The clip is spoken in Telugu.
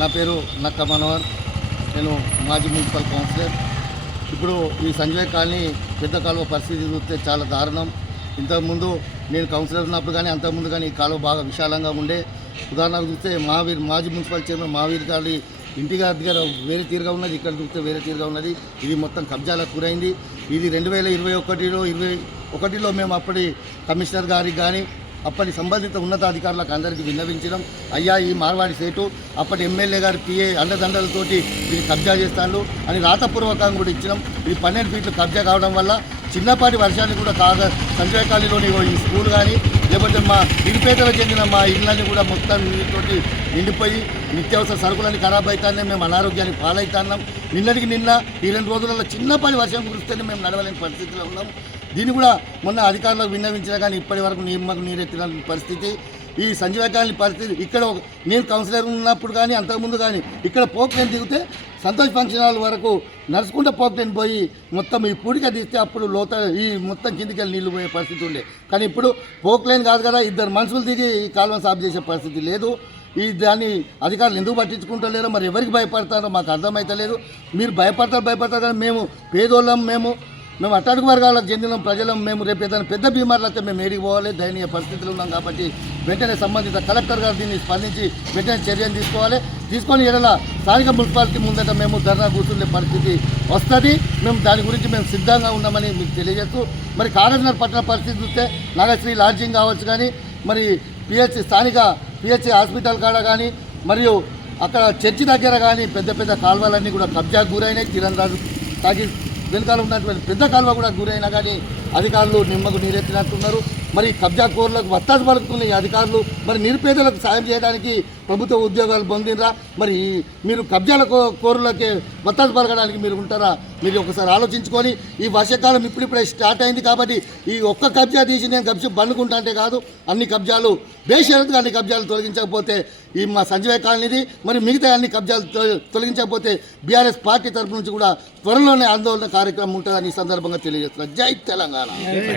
నా పేరు నక్క మనోహర్. నేను మాజీ మున్సిపల్ కౌన్సిలర్. ఇప్పుడు ఈ సంజయ్ కాలనీ పెద్ద కాలువ పరిస్థితి చూస్తే చాలా దారుణం. ఇంతకుముందు నేను కౌన్సిలర్ ఉన్నప్పుడు కానీ అంతకుముందు కానీ ఈ కాలువ బాగా విశాలంగా ఉండే. ఉదాహరణకు చూస్తే మాజీ మున్సిపల్ చైర్మన్ మహావీర్ గారి ఇంటి దగ్గర వేరే తీరుగా ఉన్నది, ఇక్కడ చూస్తే వేరే తీరుగా ఉన్నది. ఇది మొత్తం కబ్జాలకు గురైంది. ఇది 2021లో మేము అప్పటి కమిషనర్ గారికి కానీ అప్పటి సంబంధిత ఉన్నతాధికారులకు అందరికీ విన్నవించడం, అయ్యా ఈ మార్వాడి సేటు అప్పటి ఎమ్మెల్యే గారి పిఏ అండదండలతోటి దీన్ని కబ్జా చేస్తాను అని రాతపూర్వకంగా కూడా ఇచ్చినాం. ఇది 12 ఫీట్లు కబ్జా కావడం వల్ల చిన్నపాటి వర్షాన్ని కూడా సంజయ్ కాలనీలోని ఈ స్కూల్ కానీ లేకపోతే మా నిరుపేదలకు చెందిన మా ఇళ్ళని కూడా మొత్తం నీటితోటి నిండిపోయి నిత్యావసర సరుకులన్నీ ఖరాబ్ అవుతానే మేము అనారోగ్యానికి పాలవుతున్నాం. నిన్నటికి నిన్న ఈ 2 రోజులలో చిన్నపాటి వర్షం కురిస్తేనే మేము నడవలేని పరిస్థితిలో ఉన్నాం. దీన్ని కూడా మొన్న అధికారులకు విన్నవించినా కానీ ఇప్పటి వరకు నిమ్మకు నీరెత్తిన పరిస్థితి. ఈ సంజయ్ కాలనీ పరిస్థితి ఇక్కడ నేను కౌన్సిలర్ ఉన్నప్పుడు కానీ అంతకుముందు కానీ ఇక్కడ పోక్లైన్ దిగితే సంతోష్ ఫంక్షన్ హాల్ వరకు నడుచుకుంటూ పోక్లైన్ పోయి మొత్తం ఈ పూడిక తీస్తే అప్పుడు ఈ మొత్తం కిందికి వెళ్ళి నీళ్లు పోయే పరిస్థితి ఉండే. కానీ ఇప్పుడు పోక్లైన్ కాదు కదా, 2 మనుషులు దిగి ఈ కాలువను సాఫ్ చేసే పరిస్థితి లేదు. దాన్ని అధికారులు ఎందుకు పట్టించుకుంటలేరో మరి ఎవరికి భయపడతారో మాకు అర్థమవుతలేదు. మీరు భయపడతారు కానీ మేము పేదోళ్ళం, మేము అట్టడుగు వర్గాలకు చెందిన ప్రజలం. మేము రేపు ఏదైనా పెద్ద బీమార్లు అయితే మేము ఏడికి పోవాలి, దయనీయ పరిస్థితులు ఉన్నాం. కాబట్టి వెంటనే సంబంధిత కలెక్టర్ గారు దీన్ని స్పందించి వెంటనే చర్యలు తీసుకొని ఎడల స్థానిక మున్సిపాలిటీ ముందట మేము ధర్నా కూర్చునే పరిస్థితి వస్తుంది. మేము దాని గురించి మేము సిద్ధంగా ఉన్నామని మీకు తెలియజేస్తూ, మరి కాగజ్నగర్ పట్టణ పరిస్థితి చూస్తే నాగశ్రీ లాడ్జింగ్ కావచ్చు కానీ, మరి స్థానిక పిహెచ్సి హాస్పిటల్ కాడ కానీ, మరియు అక్కడ చర్చి దగ్గర కానీ పెద్ద కాలువలన్నీ కూడా కబ్జాకు గురైనాయి. తీరంరాజు తాగి వెనుకాల ఉన్నటువంటి పెద్ద కాలువ కూడా గురైనా కానీ అధికారులు నిమ్మకు నీరెత్తినట్టున్నారు. మరి కబ్జా కోర్లకు వత్తాసు పలుకుతున్న ఈ అధికారులు మరి నిరుపేదలకు సాయం చేయడానికి ప్రభుత్వ ఉద్యోగాలు పొందినరా? మరి మీరు కబ్జాల కోరులకే వత్తాసు పలకడానికి మీరు ఉంటారా? మీరు ఒకసారి ఆలోచించుకొని, ఈ వర్షాకాలం ఇప్పుడిప్పుడే స్టార్ట్ అయింది కాబట్టి ఈ ఒక్క కబ్జా తీసి నేను కబ్జా బండుకుంటా అంటే కాదు, అన్ని కబ్జాలు బేషరతుగా అన్ని కబ్జాలు తొలగించకపోతే ఈ మా సంజయ్ కాలనీది మరి మిగతా అన్ని కబ్జాలు తొలగించకపోతే బీఆర్ఎస్ పార్టీ తరఫు నుంచి కూడా త్వరలోనే ఆందోళన కార్యక్రమం ఉంటుందని ఈ సందర్భంగా తెలియజేస్తున్నారు. జై తెలంగాణ.